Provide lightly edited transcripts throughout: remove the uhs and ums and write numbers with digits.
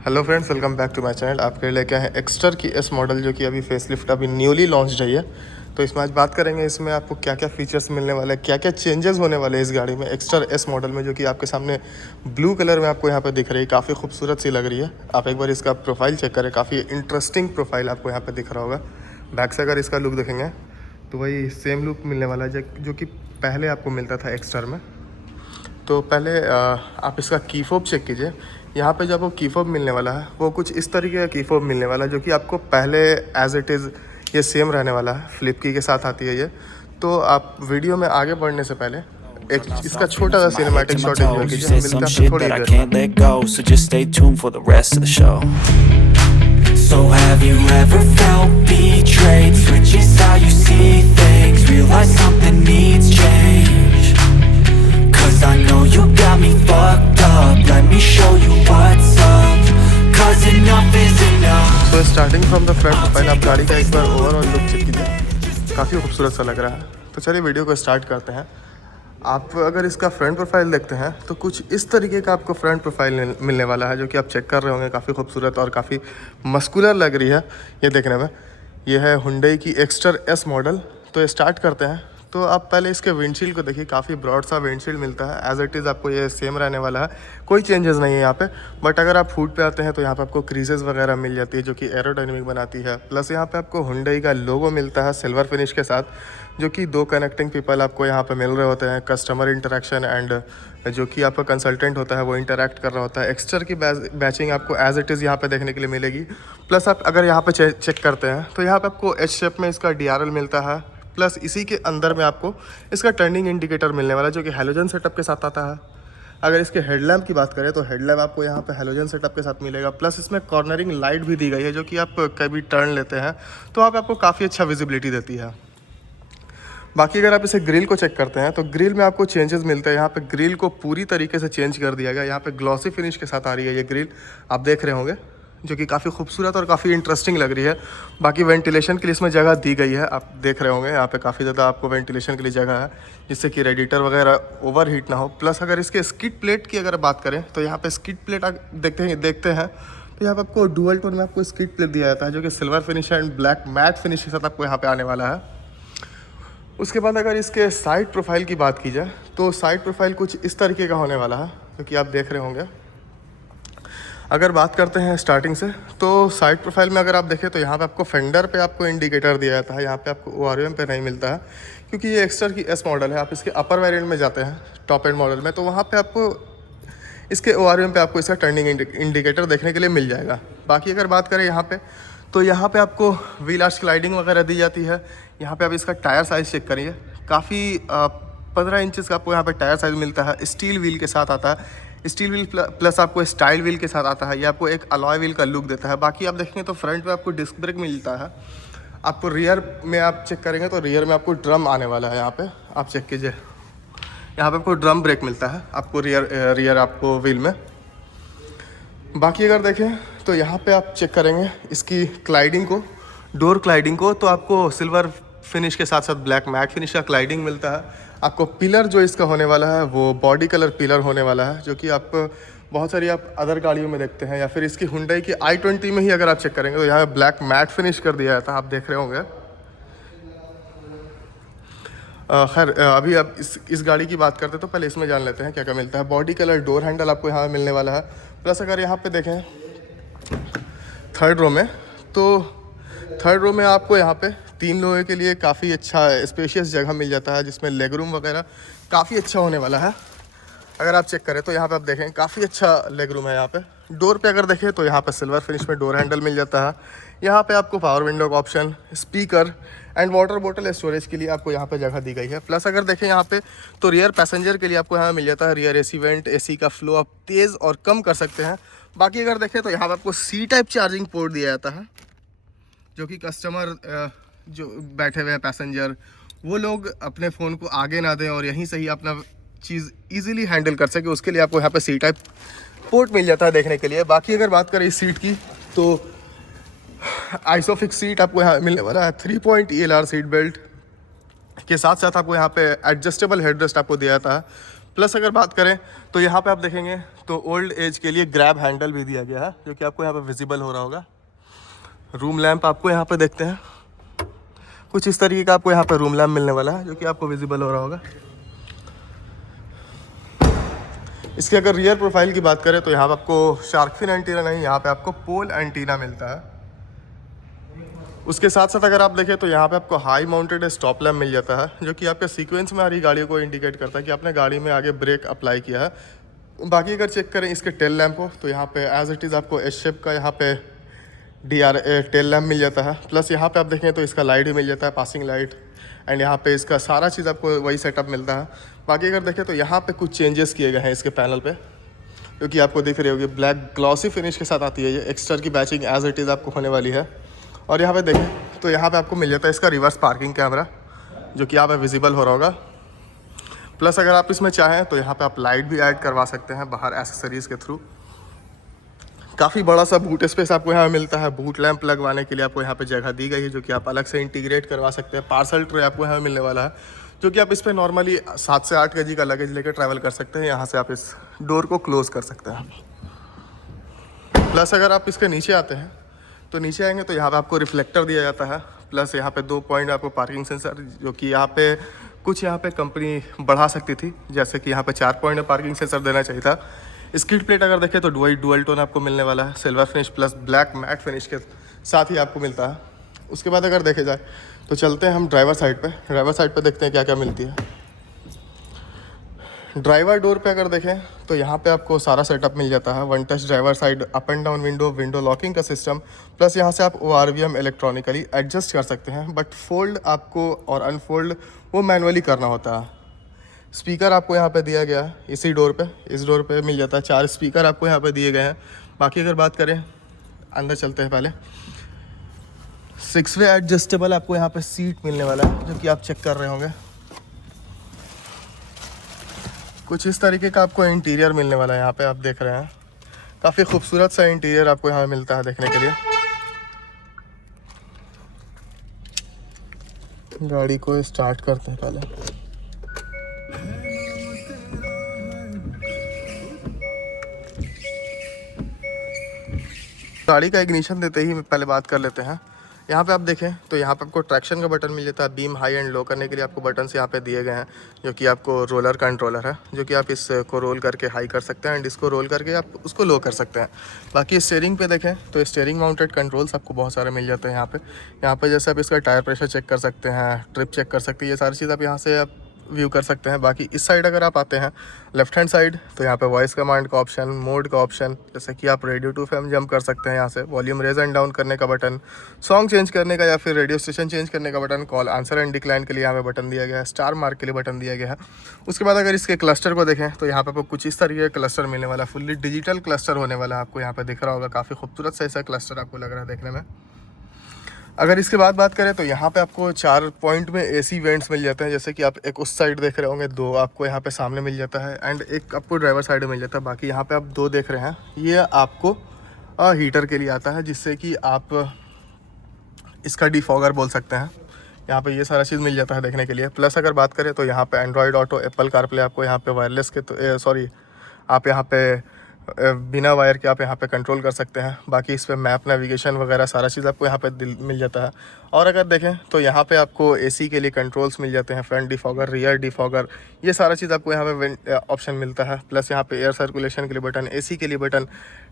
Hello friends, welcome back to my channel. आपके लिए लेके आए हैं एक्स्टर की एस मॉडल, जो कि अभी फेसलिफ्ट अभी न्यूली लॉन्च रही है। तो इसमें आज बात करेंगे इसमें आपको क्या क्या फीचर्स मिलने वाले हैं, क्या क्या चेंजेस होने वाले हैं इस गाड़ी में एक्स्टर एस मॉडल में, जो कि आपके सामने ब्लू कलर में आपको यहाँ पे दिख रही है। काफ़ी खूबसूरत सी लग रही है। आप एक बार इसका प्रोफाइल चेक करें, काफ़ी इंटरेस्टिंग प्रोफाइल आपको यहाँ पर दिख रहा होगा। बैक से अगर इसका लुक देखेंगे तो वही सेम लुक मिलने वाला है जो कि पहले आपको मिलता था एक्स्टर में। तो पहले आप इसका की फोब चेक कीजिए। यहाँ पे जो आपको की फोब मिलने वाला है वो कुछ इस तरीके का की फोब मिलने वाला है, जो कि आपको पहले एज इट इज़ ये सेम रहने वाला है। फ्लिप की के साथ आती है ये। तो आप वीडियो में आगे बढ़ने से पहले एक इसका छोटा सा सिनेमैटिक शॉट एंजॉय कीजिए। मिलते हैं आपसे थोड़ी देर में। So have you ever felt betrayed? Switches how you see things. Realize something needs change. 'Cause I know you got me fucked up. Let me show you what's up. 'Cause enough is enough. तो starting from the front, पहले आप गाड़ी का एक बार overall look check कीजिए। काफ़ी खूबसूरत सा लग रहा है। तो चलिए वीडियो को स्टार्ट करते हैं। आप अगर इसका फ्रंट प्रोफाइल देखते हैं तो कुछ इस तरीके का आपको फ्रंट प्रोफाइल मिलने वाला है, जो कि आप चेक कर रहे होंगे। काफ़ी खूबसूरत और काफ़ी मस्कुलर लग रही है ये देखने में। ये है हुंडई की एक्स्टर एस मॉडल। तो ये स्टार्ट करते हैं। तो आप पहले इसके विंडशील्ड को देखिए, काफ़ी ब्रॉड सा विंडशील्ड मिलता है। एज इट इज़ आपको ये सेम रहने वाला है, कोई चेंजेस नहीं है यहाँ पे। बट अगर आप हुड पे आते हैं तो यहाँ पे आपको क्रीजेस वगैरह मिल जाती है, जो कि एरोडायनेमिक बनाती है। प्लस यहाँ पे आपको हुंडई का लोगो मिलता है सिल्वर फिनिश के साथ, जो कि दो कनेक्टिंग पीपल आपको यहाँ पे मिल रहे होते हैं। कस्टमर इंटरेक्शन एंड जो कि आपका कंसल्टेंट होता है वो इंटरेक्ट कर रहा होता है। एक्स्टर की बैचिंग आपको एज इट इज़ यहाँ पे देखने के लिए मिलेगी। प्लस आप अगर यहाँ पे चेक करते हैं तो यहाँ पे आपको एच शेप में इसका DRL मिलता है। प्लस इसी के अंदर में आपको इसका टर्निंग इंडिकेटर मिलने वाला है, जो कि हैलोजन सेटअप के साथ आता है। अगर इसके हेडलैम्प की बात करें तो हेडलैम्प आपको यहाँ पे हैलोजन सेटअप के साथ मिलेगा। प्लस इसमें कॉर्नरिंग लाइट भी दी गई है, जो कि आप कभी टर्न लेते हैं तो आपको काफ़ी अच्छा विजिबिलिटी देती है। बाकी अगर आप इसे ग्रिल को चेक करते हैं तो ग्रिल में आपको चेंजेस मिलते हैं। यहाँ पे ग्रिल को पूरी तरीके से चेंज कर दिया गया। यहाँ पे ग्लॉसी फिनिश के साथ आ रही है ये ग्रिल, आप देख रहे होंगे, जो कि काफ़ी खूबसूरत और काफ़ी इंटरेस्टिंग लग रही है। बाकी वेंटिलेशन के लिए इसमें जगह दी गई है, आप देख रहे होंगे। यहाँ पे काफ़ी ज़्यादा आपको वेंटिलेशन के लिए जगह है, जिससे कि रेडिएटर वगैरह ओवर हीट ना हो। प्लस अगर इसके स्किड प्लेट की अगर बात करें तो यहाँ पे स्किड प्लेट देखते हैं तो यहाँ पे आपको डुअल टोन में आपको स्किड प्लेट दिया जाता है, जो कि silver finish and black matte finish के साथ आपको यहाँ पर आने वाला है। उसके बाद अगर इसके साइड प्रोफाइल की बात की जाए तो साइड प्रोफाइल कुछ इस तरीके का होने वाला है, जो कि आप देख रहे होंगे। अगर बात करते हैं स्टार्टिंग से तो साइड प्रोफाइल में अगर आप देखें तो यहाँ पे आपको फेंडर पे आपको इंडिकेटर दिया जाता है। यहाँ पे आपको ORVM पे नहीं मिलता है, क्योंकि ये एक्स्टर की एस मॉडल है। आप इसके अपर वेरिएंट में जाते हैं टॉप एंड मॉडल में, तो वहाँ पे आपको इसके ORVM पे आपको इसका टर्निंग इंडिकेटर देखने के लिए मिल जाएगा। बाकी अगर बात करें यहाँ पे तो यहाँ पे आपको व्हील आर्च स्लाइडिंग वगैरह दी जाती है। यहाँ पे आप इसका टायर साइज़ चेक करिए, काफ़ी 15 इंचज़ का आपको यहाँ पे टायर साइज़ मिलता है। स्टील व्हील के साथ आता है। स्टील व्हील प्लस आपको स्टाइल व्हील के साथ आता है। ये आपको एक अलॉय व्हील का लुक देता है। बाकी आप देखेंगे तो फ्रंट में आपको डिस्क ब्रेक मिलता है। आपको रियर में आप चेक करेंगे तो रियर में आपको ड्रम आने वाला है। यहाँ पे आप चेक कीजिए, यहाँ पे आपको ड्रम ब्रेक मिलता है आपको रियर आपको व्हील में। बाकी अगर देखें तो यहाँ पे आप चेक करेंगे इसकी क्लाइडिंग को, डोर क्लाइडिंग को, तो आपको सिल्वर फिनिश के साथ साथ ब्लैक मैट फिनिश का क्लाइडिंग मिलता है। आपको पिलर जो इसका होने वाला है वो बॉडी कलर पिलर होने वाला है, जो कि आप बहुत सारी आप अदर गाड़ियों में देखते हैं। या फिर इसकी हुंडई की i20 में ही अगर आप चेक करेंगे तो यहाँ पे ब्लैक मैट फिनिश कर दिया जाता है, आप देख रहे होंगे। खैर अभी आप इस गाड़ी की बात करते हैं तो पहले इसमें जान लेते हैं क्या क्या मिलता है। बॉडी कलर डोर हैंडल आपको यहाँ मिलने वाला है। प्लस अगर यहाँ पे देखें थर्ड रो में, तो थर्ड रो में आपको यहाँ पे 3 लोगों के लिए काफ़ी अच्छा स्पेशियस जगह मिल जाता है, जिसमें लेग रूम वगैरह काफ़ी अच्छा होने वाला है। अगर आप चेक करें तो यहाँ पे आप देखें काफ़ी अच्छा लेग रूम है। यहाँ पे डोर पे अगर देखें तो यहाँ पे सिल्वर फिनिश में डोर हैंडल मिल जाता है। यहाँ पे आपको पावर विंडो का ऑप्शन, स्पीकर एंड वाटर बोतल स्टोरेज के लिए आपको यहाँ पे जगह दी गई है। प्लस अगर देखें यहाँ पे तो रियर पैसेंजर के लिए आपको यहाँ मिल जाता है रियर AC वेंट। AC का फ्लो आप तेज़ और कम कर सकते हैं। बाकी अगर देखें तो यहाँ पर आपको C टाइप चार्जिंग पोर्ट दिया जाता है, जो कि कस्टमर जो बैठे हुए हैं पैसेंजर, वो लोग अपने फ़ोन को आगे ना दें और यहीं से ही अपना चीज़ इजीली हैंडल कर सके, उसके लिए आपको यहाँ पे C टाइप पोर्ट मिल जाता है देखने के लिए। बाकी अगर बात करें इस सीट की तो आइसोफिक्स सीट आपको यहाँ मिलने वाला है। 3 पॉइंट ELR सीट बेल्ट के साथ साथ आपको यहाँ पे एडजस्टेबल हेडरेस्ट आपको दिया जाता है। प्लस अगर बात करें तो यहाँ पे आप देखेंगे तो ओल्ड एज के लिए ग्रैब हैंडल भी दिया गया है, जो कि आपको यहाँ पे विजिबल हो रहा होगा। रूम लैंप आपको यहाँ पे देखते हैं, कुछ इस तरीके का आपको यहाँ पे रूम लैंप मिलने वाला है, जो कि आपको विजिबल हो रहा होगा। इसके अगर रियर प्रोफाइल की बात करें तो यहाँ पे आपको शार्क फिन एंटीना नहीं, यहाँ पे आपको पोल एंटीना मिलता है। उसके साथ साथ अगर आप देखें तो यहाँ पे आपको हाई माउंटेड स्टॉप लैम्प मिल जाता है, जो कि आपके सीक्वेंस में आ रही गाड़ियों को इंडिकेट करता है कि आपने गाड़ी में आगे ब्रेक अप्लाई किया है। बाकी अगर चेक करें इसके टेल लैम्प को तो यहाँ पे एज इट इज़ आपको एस शेप का यहाँ पे टेल लैम्प मिल जाता है। प्लस यहाँ पे आप देखें तो इसका लाइट भी मिल जाता है, पासिंग लाइट, एंड यहाँ पे इसका सारा चीज़ आपको वही सेटअप मिलता है। बाकी अगर देखें तो यहाँ पे कुछ चेंजेस किए गए हैं इसके पैनल पे, जो कि आपको दिख रही होगी। ब्लैक ग्लॉसी फिनिश के साथ आती है ये, एक्स्ट्रा की बैचिंग एज इट इज़ आपको होने वाली है। और यहाँ पे देखें तो यहाँ पे आपको मिल जाता है इसका रिवर्स पार्किंग कैमरा, जो कि यहाँ पे विजिबल हो रहा होगा। प्लस अगर आप इसमें चाहें तो यहाँ पे आप लाइट भी ऐड करवा सकते हैं बाहर एसेसरीज़ के थ्रू। काफ़ी बड़ा सा बूट स्पेस आपको यहाँ मिलता है। बूट लैंप लगवाने के लिए आपको यहाँ पे जगह दी गई है, जो कि आप अलग से इंटीग्रेट करवा सकते हैं। पार्सल ट्रे आपको यहाँ मिलने वाला है, जो कि आप इस पर नॉर्मली 7 से 8 kg का लगेज लेकर ट्रैवल कर सकते हैं। यहाँ से आप इस डोर को क्लोज कर सकते हैं। प्लस अगर आप इसके नीचे आते हैं तो नीचे आएंगे तो यहाँ पे आपको रिफ्लेक्टर दिया जाता है। प्लस यहाँ पे 2 पॉइंट आपको पार्किंग सेंसर, जो कि यहाँ पे कुछ यहाँ पे कंपनी बढ़ा सकती थी, जैसे कि यहाँ पे 4 पॉइंट में पार्किंग सेंसर देना चाहिए था। स्किड प्लेट अगर देखें तो डुअल टोन आपको मिलने वाला है, silver finish plus black matte finish के साथ ही आपको मिलता है। उसके बाद अगर देखे जाए तो चलते हैं हम ड्राइवर साइड पे। ड्राइवर साइड पे देखते हैं क्या क्या मिलती है। ड्राइवर डोर पे अगर देखें तो यहाँ पे आपको सारा सेटअप मिल जाता है। 1 touch driver side, up and down window locking का सिस्टम, प्लस यहाँ से आप ORVM इलेक्ट्रॉनिकली एडजस्ट कर सकते हैं, बट फोल्ड आपको और अनफोल्ड वो मैनुअली करना होता है। स्पीकर आपको यहाँ पे दिया गया है इसी डोर पे, इस डोर पे मिल जाता है। 4 स्पीकर आपको यहाँ पे दिए गए हैं। बाकी अगर बात करें, अंदर चलते हैं पहले। 6 वे एडजस्टेबल आपको यहाँ पे सीट मिलने वाला है, जो कि आप चेक कर रहे होंगे। कुछ इस तरीके का आपको इंटीरियर मिलने वाला है, यहाँ पे आप देख रहे हैं। काफ़ी खूबसूरत सा इंटीरियर आपको यहाँ मिलता है देखने के लिए। गाड़ी को स्टार्ट करते हैं पहले। गाड़ी का इग्निशन देते ही पहले बात कर लेते हैं। यहाँ पे आप देखें तो यहाँ पे आपको ट्रैक्शन का बटन मिल जाता है। बीम हाई एंड लो करने के लिए आपको बटन्स यहाँ पे दिए गए हैं, जो कि आपको रोलर कंट्रोलर है, जो कि आप इसको रोल करके हाई कर सकते हैं एंड इसको रोल करके आप उसको लो कर सकते हैं। बाकी स्टीयरिंग पे देखें तो स्टीयरिंग माउंटेड कंट्रोल्स आपको बहुत सारे मिल जाते हैं यहाँ पे जैसे आप इसका टायर प्रेशर चेक कर सकते हैं, ट्रिप चेक कर सकते हैं, ये सारी चीज़ आप यहाँ से आप व्यू कर सकते हैं। बाकी इस साइड अगर आप आते हैं लेफ्ट हैंड साइड तो यहाँ पे वॉइस कमांड का ऑप्शन, मोड का ऑप्शन, जैसे कि आप रेडियो टू FM जंप कर सकते हैं। यहाँ से वॉल्यूम रेज एंड डाउन करने का बटन, सॉन्ग चेंज करने का या फिर रेडियो स्टेशन चेंज करने का button, call answer and decline के लिए यहाँ पे बटन दिया गया है, स्टार मार्क के लिए बटन दिया गया है। उसके बाद अगर इसके क्लस्टर को देखें तो यहाँ पे आपको कुछ इस तरीके का क्लस्टर मिलने वाला है। फुल्ली डिजिटल क्लस्टर होने वाला है, आपको यहाँ पे दिख रहा होगा। काफ़ी खूबसूरत सा ऐसा क्लस्टर आपको लग रहा है देखने में। अगर इसके बाद बात करें तो यहाँ पे आपको 4 पॉइंट में AC वेंट्स मिल जाते हैं, जैसे कि आप एक उस साइड देख रहे होंगे, 2 आपको यहाँ पे सामने मिल जाता है एंड एक आपको ड्राइवर साइड में मिल जाता है। बाकी यहाँ पे आप 2 देख रहे हैं, ये आपको हीटर के लिए आता है, जिससे कि आप इसका डिफॉगर बोल सकते हैं। यहाँ पे ये सारा चीज़ मिल जाता है देखने के लिए। प्लस अगर बात करें तो यहाँ पे एंड्रॉयड ऑटो, एप्पल कारप्ले आपको यहाँ पे वायरलेस के तो आप यहाँ पे बिना वायर के आप यहाँ पे कंट्रोल कर सकते हैं। बाकी इस पर मैप, नेविगेशन वगैरह सारा चीज़ आपको यहाँ पे मिल जाता है। और अगर देखें तो यहाँ पे आपको AC के लिए कंट्रोल्स मिल जाते हैं, फ्रंट डिफॉगर, रियर डिफॉगर, ये सारा चीज़ आपको यहाँ पे ऑप्शन मिलता है। प्लस यहाँ पे एयर सर्कुलेशन के लिए बटन, AC के लिए बटन,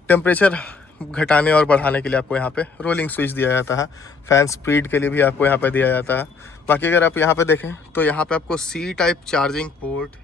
टेम्परेचर घटाने और बढ़ाने के लिए आपको यहाँ पे रोलिंग स्विच दिया जाता है। फैन स्पीड के लिए भी आपको यहाँ पे दिया जाता है। बाकी अगर आप यहाँ पे देखें तो यहाँ पे आपको C type charging port,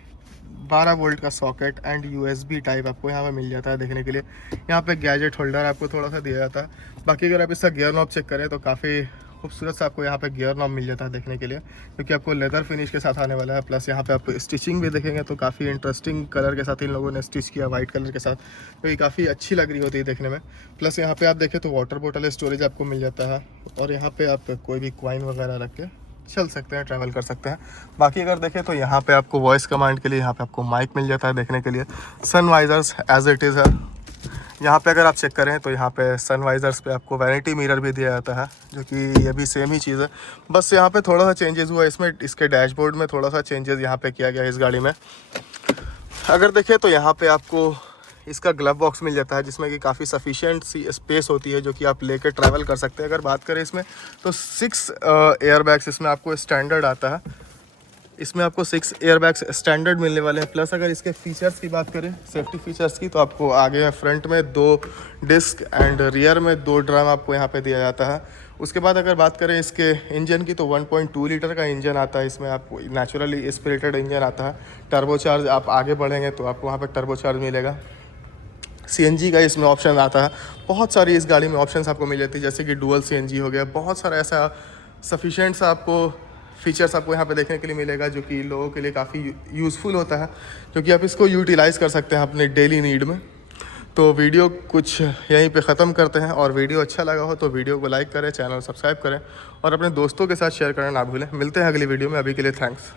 12 volt का सॉकेट एंड USB टाइप आपको यहाँ पे मिल जाता है देखने के लिए। यहाँ पे गैजेट होल्डर आपको थोड़ा सा दिया जाता है। बाकी अगर आप इसका गियर नॉब चेक करें तो काफ़ी खूबसूरत सा आपको यहाँ पे गियर नॉब मिल जाता है देखने के लिए, क्योंकि आपको लेदर फिनिश के साथ आने वाला है। प्लस यहाँ पे आप स्टिचिंग भी देखेंगे तो काफ़ी इंटरेस्टिंग कलर के साथ इन लोगों ने स्टिच किया, वाइट कलर के साथ, तो ये काफ़ी अच्छी लग रही होती है देखने में। प्लस यहाँ पे आप देखें तो वाटर बोतल स्टोरेज आपको मिल जाता है, और यहाँ पे आप कोई भी कॉइन वगैरह रख के चल सकते हैं, ट्रैवल कर सकते हैं। बाकी अगर देखें तो यहाँ पे आपको वॉइस कमांड के लिए यहाँ पे आपको माइक मिल जाता है देखने के लिए। सन वाइजर्स एज इट इज़ है। यहाँ पे अगर आप चेक करें तो यहाँ पे सन वाइजर्स पे आपको वैनिटी मिरर भी दिया जाता है, जो कि ये भी सेम ही चीज़ है, बस यहाँ पे थोड़ा सा चेंजेस हुआ इसमें। इसके डैशबोर्ड में थोड़ा सा चेंजेस यहाँ पे किया गया है इस गाड़ी में। अगर देखें तो यहाँ पे आपको इसका ग्लव बॉक्स मिल जाता है, जिसमें कि काफ़ी सफिशिएंट सी स्पेस होती है जो कि आप लेकर ट्रैवल कर सकते हैं। अगर बात करें इसमें तो 6 एयर बैग्स इसमें आपको स्टैंडर्ड आता है। इसमें आपको 6 एयर बैग्स स्टैंडर्ड मिलने वाले हैं। प्लस अगर इसके फीचर्स की बात करें, सेफ्टी फीचर्स की, तो आपको आगे फ्रंट में 2 डिस्क एंड रियर में 2 ड्रम आपको यहाँ पे दिया जाता है। उसके बाद अगर बात करें इसके इंजन की तो 1.2 लीटर का इंजन आता है। इसमें आपको नेचुरली एस्पिरेटेड इंजन आता है। टर्बोचार्ज आप आगे बढ़ेंगे तो आपको वहाँ पर टर्बोचार्ज मिलेगा। CNG का इसमें ऑप्शन आता है। बहुत सारी इस गाड़ी में ऑप्शंस आपको मिल जाती है, जैसे कि डुअल CNG हो गया। बहुत सारा ऐसा सफिशिएंट सा आपको फीचर्स आपको यहाँ पे देखने के लिए मिलेगा, जो कि लोगों के लिए काफ़ी यूज़फुल होता है, क्योंकि आप इसको यूटिलाइज़ कर सकते हैं अपने डेली नीड में। तो वीडियो कुछ यहीं पे ख़त्म करते हैं, और वीडियो अच्छा लगा हो तो वीडियो को लाइक करें, चैनल सब्सक्राइब करें और अपने दोस्तों के साथ शेयर करना ना भूलें। मिलते हैं अगली वीडियो में, अभी के लिए थैंक्स।